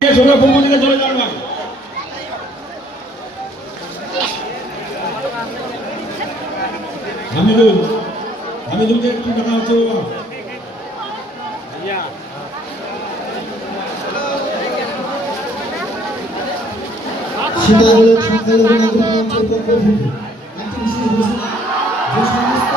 চলে যান না। হামিদুলকে একটু টাকা হচ্ছে বাবা। সীতাকুণ্ড সংখ্যালঘু নাগরিক মঞ্চের পক্ষ থেকে একটি বিশেষ ঘোষণা, যে সমস্ত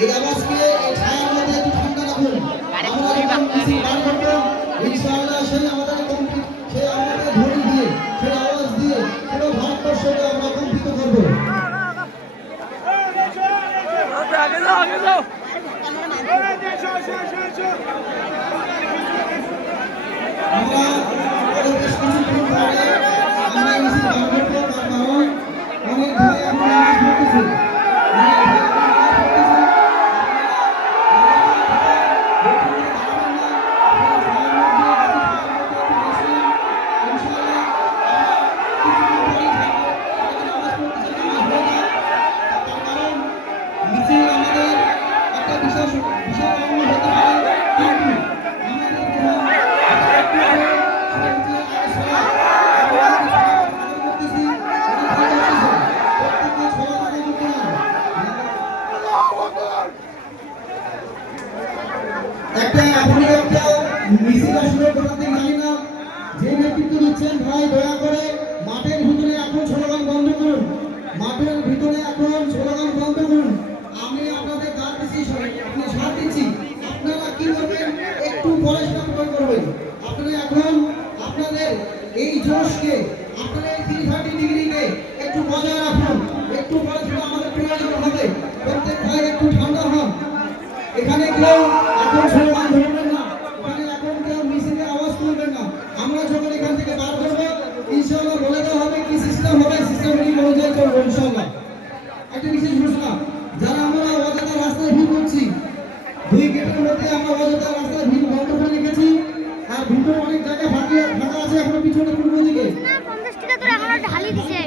এই আওয়াজকে এই ছায়ার মধ্যে একটু ঠান্ডা রাখুন। ইনশাআল্লাহ সেই আমাদের কমপ্লিট, সেই আমাদের ধ্বনি দিয়ে, সেই আওয়াজ দিয়ে পুরো ভারতবর্ষকে আমরা কম্পিত করব। আমরা বেশ কিছুক্ষণ পরে আমরা মিছিল বার করতে পারবো। অনেক ভাই আমরা করতেছি। মিছিল আসলে কোথাতে জানি না, যে নেতৃত্ব দিচ্ছেন ভাই দয়া করে মাঠের ভিতরে এখন স্লোগান বন্ধ করুন। মাঠের ভিতরে এখন স্লোগান বন্ধ করুন। আমি আপনাদের দাঁড় দিচ্ছি, আপনি সাথ দিচ্ছি। আপনারা কি করবেন, একটু পরে সেটা প্রয়োগ করবেন। আপনারা এখন আপনাদের এই জোশকে, আপনাদের এই 330 ডিগ্রিকে একটু বজায় রাখুন। একটু পরে সেটা আমাদের প্রয়োজন হবে। প্রত্যেক ভাই একটু ঠান্ডা হন। এখানে কেউ এখন স্লোগান ধরবেন না, এখন কেউ মিছিলে আওয়াজ তুলবেন না। আমরা যখন এখান থেকে বার করবো ইনশাআল্লাহ বলে দেওয়া হবে কি সিস্টেম হবে, সিস্টেমটি অনুযায়ী করবো ইনশাআল্লাহ। একটা বিশেষ ঘোষণা, যারা আমরা অযথা রাস্তায় ভিড় করছি, 2 গেটের মধ্যে আমরা অযথা রাস্তায় ভিড় বন্ধ করে রেখেছি। আর ভিতরে অনেক জায়গা ফাঁকা আছে এখনো পিছনে পূর্ব দিকে। 50 টাকা তো এখনো ঢালি দিছে।